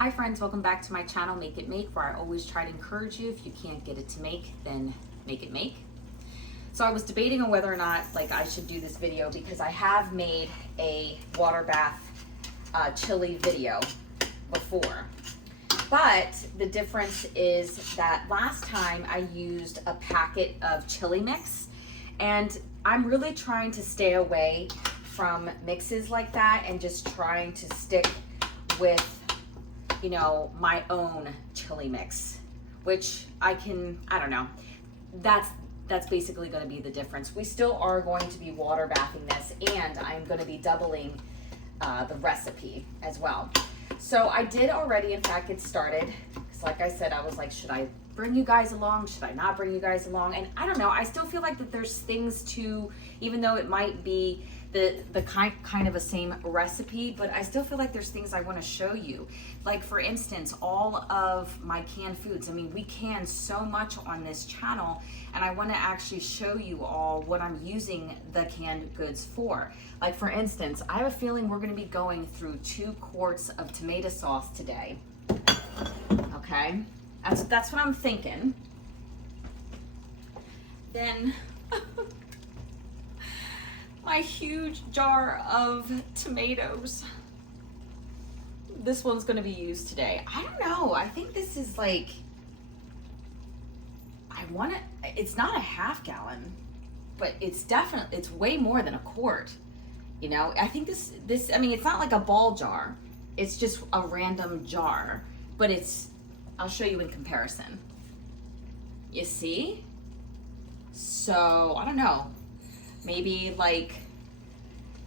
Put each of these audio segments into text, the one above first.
Hi friends, welcome back to my channel, Make It Make, where I always try to encourage you. If you can't get it to make, then make it make. So I was debating on whether or not I should do this video because I have made a water bath chili video before. But the difference is that last time I used a packet of chili mix, and I'm really trying to stay away from mixes like that and just trying to stick with, you know, my own chili mix, which I don't know, that's basically going to be the difference. We still are going to be water bathing this, and I'm going to be doubling the recipe as well. So I did already, in fact, get started, because like I said, I was like, should I bring you guys along? Should I not bring you guys along? And I don't know, I still feel like that there's things to, even though it might be the kind of a same recipe, but I still feel like there's things I want to show you. Like for instance, all of my canned foods. I mean, we can so much on this channel, and I want to actually show you all what I'm using the canned goods for. Like for instance, I have a feeling we're going to be going through 2 quarts of tomato sauce today. Okay, that's what I'm thinking. Then my huge jar of tomatoes. This one's going to be used today. I don't know. I think this is it's not a half gallon, but it's definitely, it's way more than a quart. You know, I think I mean, it's not like a ball jar. It's just a random jar, but I'll show you in comparison. You see? So, I don't know. Maybe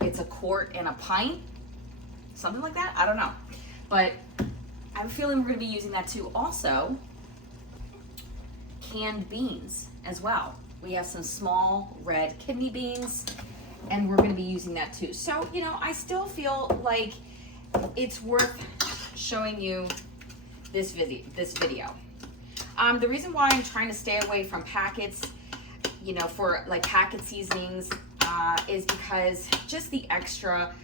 it's a quart and a pint, something like that. I don't know, but I have a feeling we're going to be using that too. Also, canned beans as well. We have some small red kidney beans, and we're going to be using that too. So, you know, I still feel like it's worth showing you this video. The reason why I'm trying to stay away from packets, you know, for packet seasonings, is because just the extra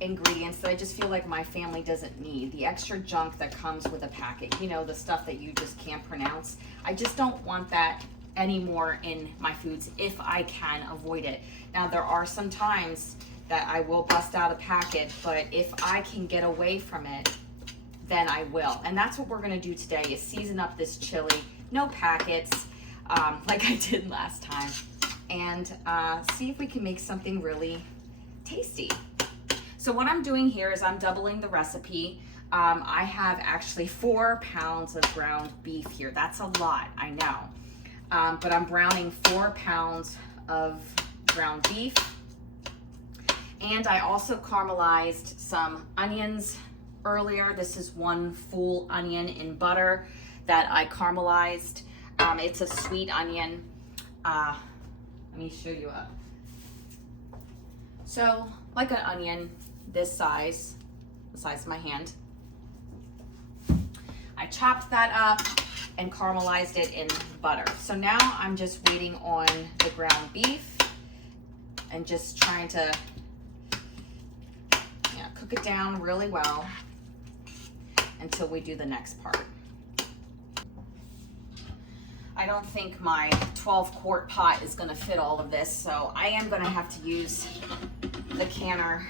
ingredients that I just feel like my family doesn't need, the extra junk that comes with a packet, you know, the stuff that you just can't pronounce. I just don't want that anymore in my foods if I can avoid it. Now, there are some times that I will bust out a packet, but if I can get away from it, then I will. And that's what we're gonna do today, is season up this chili, no packets, like I did last time, and see if we can make something really tasty. So what I'm doing here is I'm doubling the recipe. I have actually 4 pounds of ground beef here. That's a lot, I know. But I'm browning 4 pounds of ground beef. And I also caramelized some onions earlier. This is 1 full onion in butter that I caramelized. It's a sweet onion. Let me show you up. So, like an onion, this size, the size of my hand. I chopped that up and caramelized it in butter. So now I'm just waiting on the ground beef and just trying to cook it down really well until we do the next part. I don't think my 12-quart pot is going to fit all of this, so I am going to have to use the canner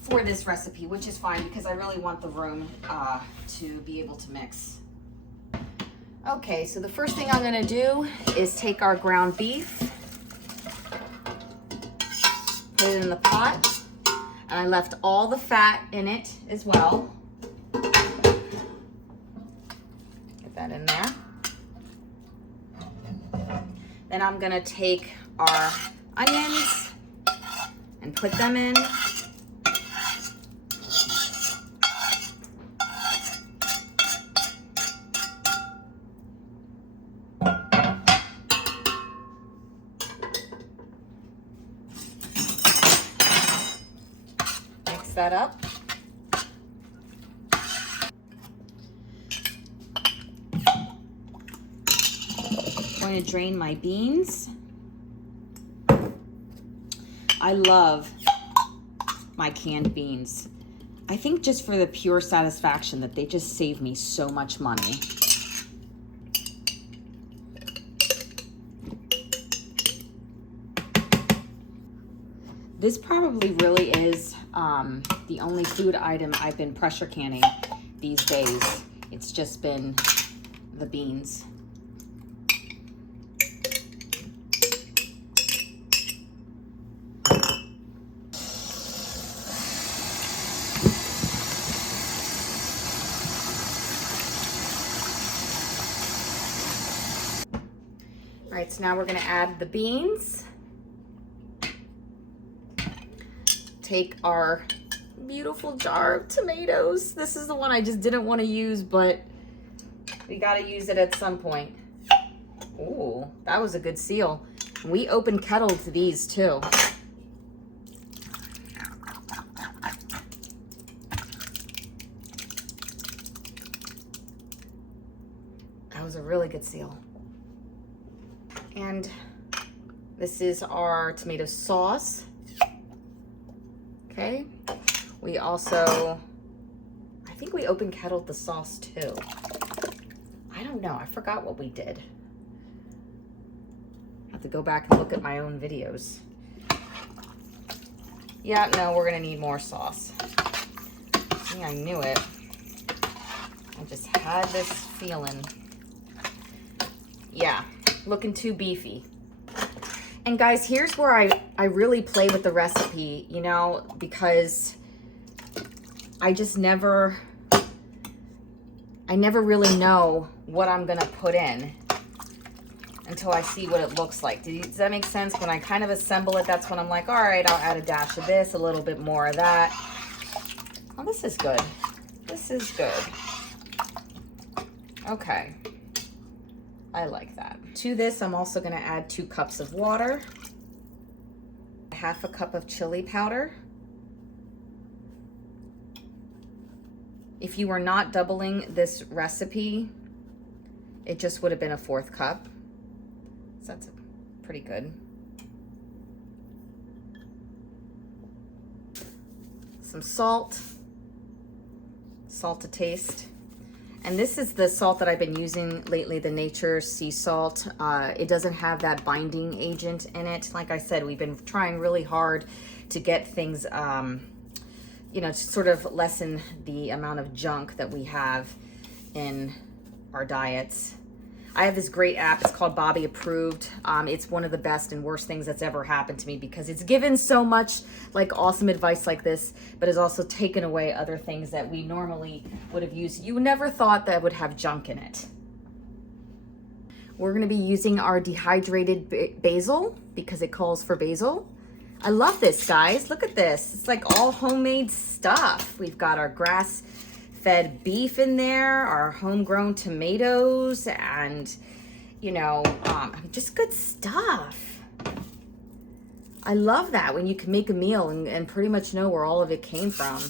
for this recipe, which is fine because I really want the room to be able to mix. Okay, so the first thing I'm going to do is take our ground beef, put it in the pot, and I left all the fat in it as well. Get that in there. Then I'm gonna take our onions and put them in. Mix that up. I'm going to drain my beans. I love my canned beans. I think just for the pure satisfaction that they just save me so much money. This probably really is the only food item I've been pressure canning these days. It's just been the beans. All right, so now we're gonna add the beans. Take our beautiful jar of tomatoes. This is the one I just didn't want to use, but we got to use it at some point. Ooh, that was a good seal. We open kettled these too. That was a really good seal. And this is our tomato sauce. Okay, we also, I think we open kettled the sauce too. I don't know, I forgot what we did. I have to go back and look at my own videos. Yeah, no, we're gonna need more sauce. See, I knew it. I just had this feeling. Yeah, looking too beefy. And guys, here's where I really play with the recipe, you know, because I never really know what I'm gonna put in until I see what it looks like. Does that make sense? When I kind of assemble it, that's when I'm like, all right, I'll add a dash of this, a little bit more of that. Oh, this is good. This is good. Okay. I like that. To this, I'm also gonna add 2 cups of water, 1/2 cup of chili powder. If you were not doubling this recipe, it just would have been a 1/4 cup. So that's pretty good. Some salt, salt to taste. And this is the salt that I've been using lately, the Nature Sea Salt. It doesn't have that binding agent in it. Like I said, we've been trying really hard to get things, you know, to sort of lessen the amount of junk that we have in our diets. I have this great app, it's called Bobby Approved. It's one of the best and worst things that's ever happened to me because it's given so much like awesome advice like this, but has also taken away other things that we normally would have used. You never thought that would have junk in it. We're gonna be using our dehydrated basil because it calls for basil. I love this, guys. Look at this. It's like all homemade stuff. We've got our grass-fed beef in there, our homegrown tomatoes, and, you know, just good stuff. I love that when you can make a meal and pretty much know where all of it came from.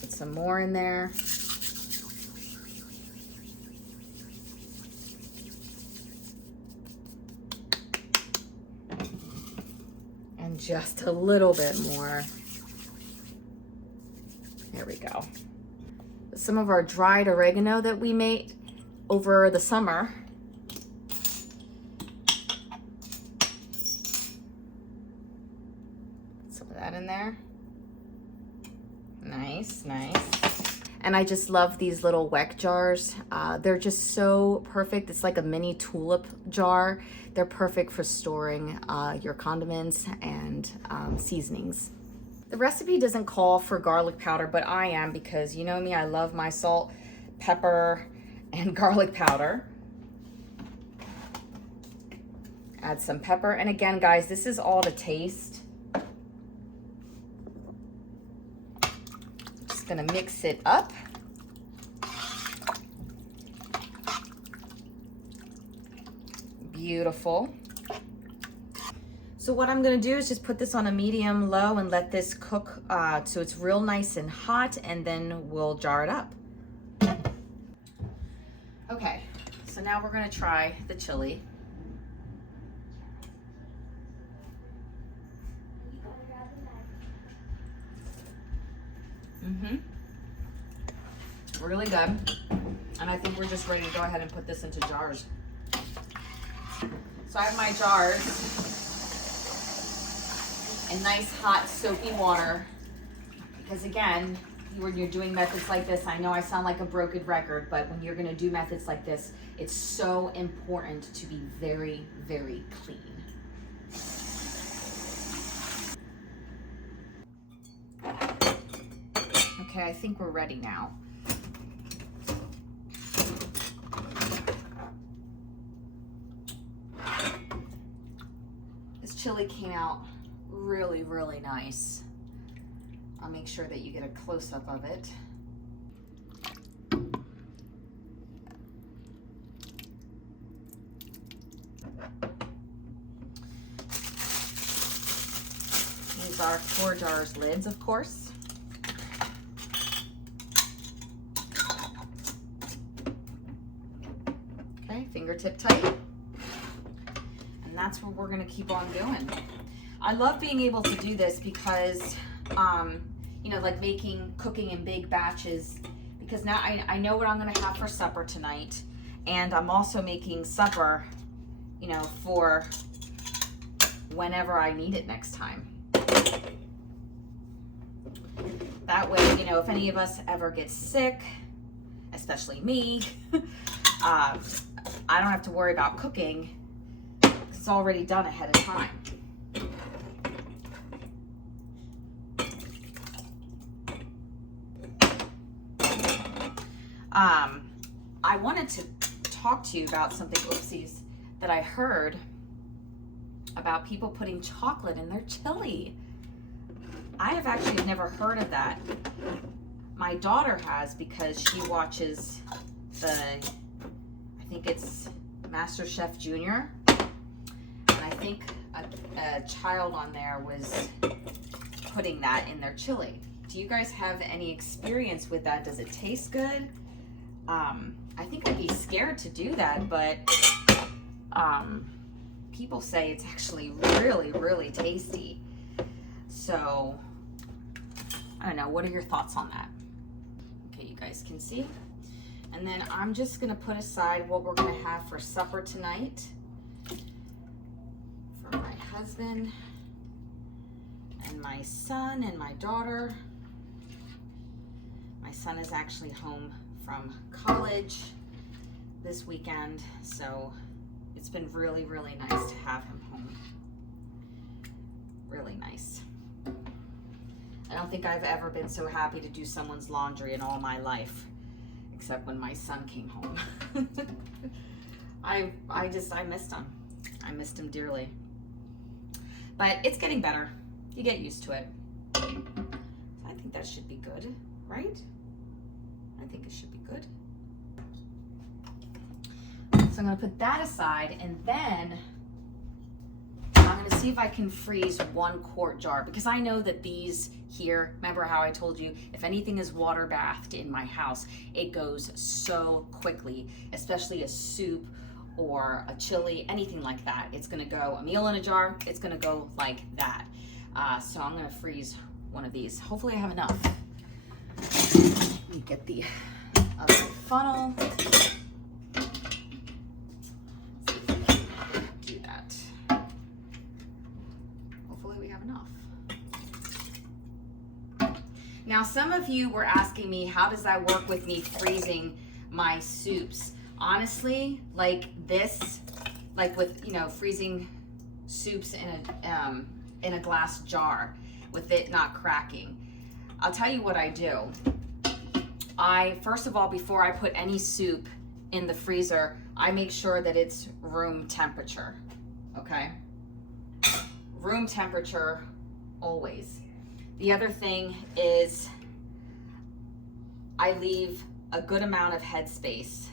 Put some more in there. And just a little bit more. There we go. Some of our dried oregano that we made over the summer. Some of that in there. Nice, nice. And I just love these little weck jars. They're just so perfect. It's like a mini tulip jar. They're perfect for storing your condiments and seasonings. The recipe doesn't call for garlic powder, but I am because you know me, I love my salt, pepper, and garlic powder. Add some pepper. And again, guys, this is all to taste. Just gonna mix it up. Beautiful. So what I'm gonna do is just put this on a medium low and let this cook so it's real nice and hot, and then we'll jar it up. Okay, so now we're gonna try the chili. really good. And I think we're just ready to go ahead and put this into jars. So I have my jars in nice hot soapy water, because again, when you're doing methods like this, I know I sound like a broken record, but when you're gonna do methods like this, it's so important to be very, very clean. Okay, I think we're ready now. This chili came out really, really nice. I'll make sure that you get a close-up of it. These are 4 jars lids, of course. Okay, fingertip tight. And that's what we're gonna keep on doing. I love being able to do this because, you know, like cooking in big batches, because now I know what I'm gonna have for supper tonight, and I'm also making supper, you know, for whenever I need it next time. That way, you know, if any of us ever get sick, especially me, I don't have to worry about cooking. It's already done ahead of time. I wanted to talk to you about something, oopsies, that I heard about people putting chocolate in their chili. I have actually never heard of that. My daughter has, because she watches I think it's MasterChef Junior. And I think a child on there was putting that in their chili. Do you guys have any experience with that? Does it taste good? I think I'd be scared to do that, but people say it's actually really, really tasty. So, I don't know, what are your thoughts on that? Okay, you guys can see. And then I'm just gonna put aside what we're gonna have for supper tonight for my husband and my son and my daughter. My son is actually home from college this weekend, so it's been really, really nice to have him home. Really nice. I don't think I've ever been so happy to do someone's laundry in all my life, except when my son came home. I missed him. I missed him dearly. But it's getting better. You get used to it. I think that should be good, right? I think it should be good. So I'm gonna put that aside, and then I'm gonna see if I can freeze 1 quart jar, because I know that these here, remember how I told you, if anything is water bathed in my house, it goes so quickly, especially a soup or a chili, anything like that. It's gonna go, a meal in a jar, it's gonna go like that. So I'm gonna freeze 1 of these. Hopefully I have enough. Let me get the other funnel. Do that. Hopefully we have enough. Now, some of you were asking me, how does that work with me freezing my soups? Honestly, like this, like with, you know, freezing soups in a glass jar with it not cracking. I'll tell you what I do. First of all, before I put any soup in the freezer, I make sure that it's room temperature, okay? Room temperature, always. The other thing is I leave a good amount of headspace,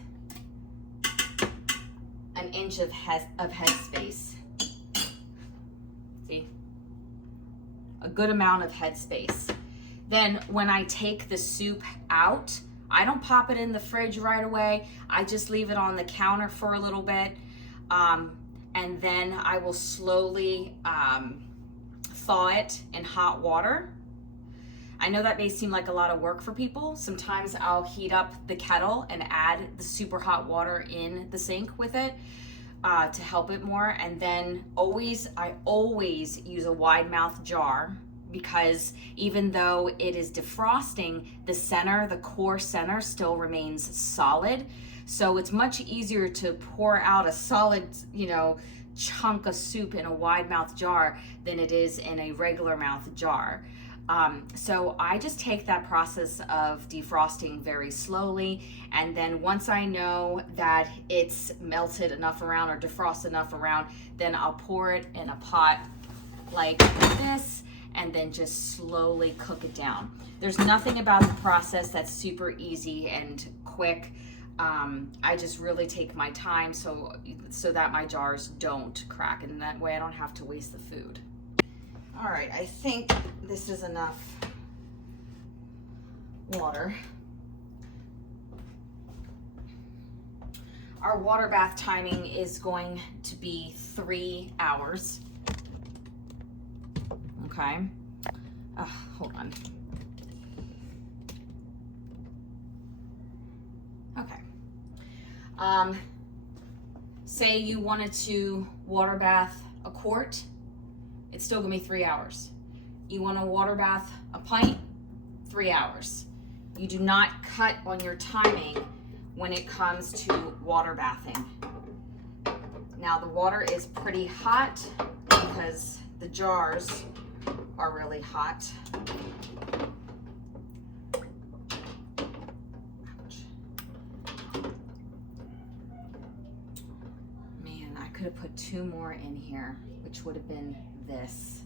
an inch of headspace. See? A good amount of headspace. Then when I take the soup out, I don't pop it in the fridge right away. I just leave it on the counter for a little bit. And then I will slowly thaw it in hot water. I know that may seem like a lot of work for people. Sometimes I'll heat up the kettle and add the super hot water in the sink with it to help it more. And then I always use a wide mouth jar, because even though it is defrosting, the core center still remains solid. So it's much easier to pour out a solid, chunk of soup in a wide mouth jar than it is in a regular mouth jar. So I just take that process of defrosting very slowly, and then once I know that it's melted enough around or defrosted enough around, then I'll pour it in a pot like this and then just slowly cook it down. There's nothing about the process that's super easy and quick. I just really take my time so that my jars don't crack, and that way I don't have to waste the food. All right, I think this is enough water. Our water bath timing is going to be 3 hours. Okay. Hold on. Okay. Say you wanted to water bath a quart, it's still gonna be 3 hours. You wanna water bath a pint, 3 hours. You do not cut on your timing when it comes to water bathing. Now the water is pretty hot because the jars are really hot. Man, I could have put 2 more in here, which would have been this.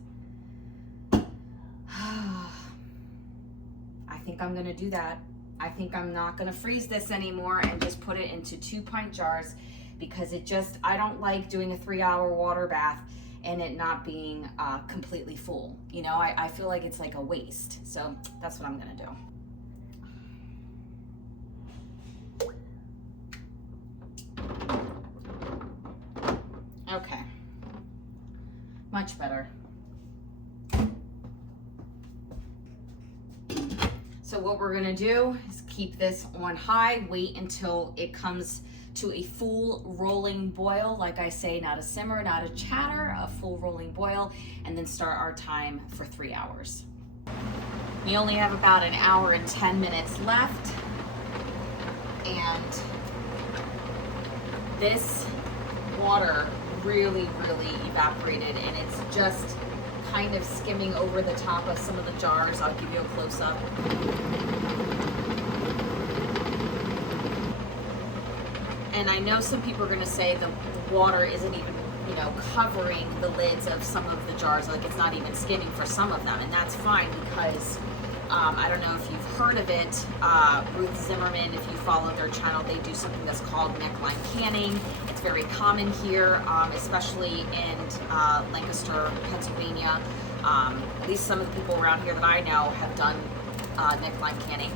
I think I'm gonna do that. I think I'm not gonna freeze this anymore and just put it into 2-pint jars, because I don't like doing a 3-hour water bath and it not being completely full. I feel like it's like a waste. So that's what I'm gonna do. Okay, much better. So what we're gonna do is keep this on high, wait until it comes to a full rolling boil. Like I say, not a simmer, not a chatter, a full rolling boil, and then start our time for 3 hours. We only have about 1 hour and 10 minutes left, and this water really evaporated, and it's just kind of skimming over the top of some of the jars. I'll give you a close-up. And I know some people are going to say the water isn't even, covering the lids of some of the jars, like it's not even skimming for some of them, and that's fine, because I don't know if you've heard of it. Ruth Zimmerman, if you follow their channel, they do something that's called neckline canning. It's very common here, especially in Lancaster, Pennsylvania. At least some of the people around here that I know have done neckline canning.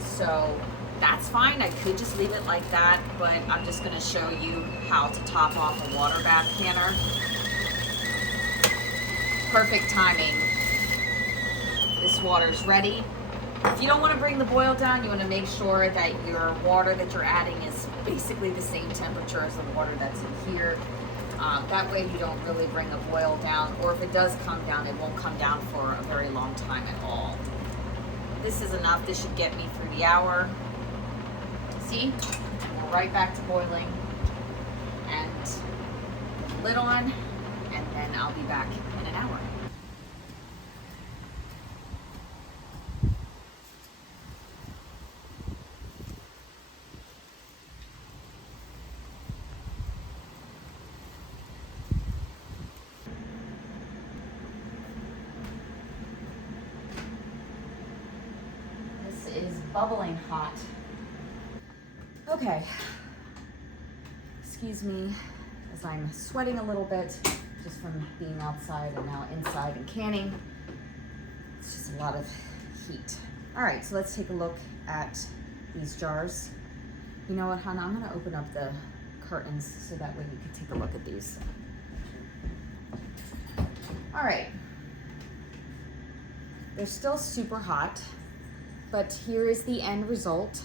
So that's fine. I could just leave it like that, but I'm just going to show you how to top off a water bath canner. Perfect timing. This water's ready. If you don't want to bring the boil down, you want to make sure that your water that you're adding is basically the same temperature as the water that's in here. That way you don't really bring the boil down, or if it does come down, it won't come down for a very long time at all. This is enough. This should get me through the hour. See? We're right back to boiling. And put the lid on, and then I'll be back in an hour. Is bubbling hot. Okay, excuse me as I'm sweating a little bit just from being outside and now inside and canning. It's just a lot of heat. All right, so let's take a look at these jars. You know what, hon? I'm gonna open up the curtains so that way you can take a look at these. All right. They're still super hot, but here is the end result.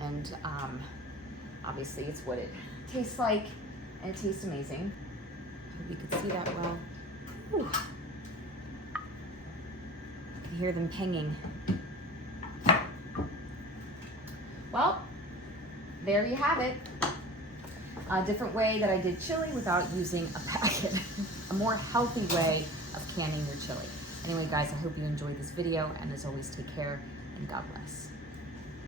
And obviously it's what it tastes like, and it tastes amazing. I hope you could see that well. Whew. I can hear them pinging. Well, there you have it. A different way that I did chili without using a packet. A more healthy way of canning your chili. Anyway, guys, I hope you enjoyed this video, and as always, take care and God bless.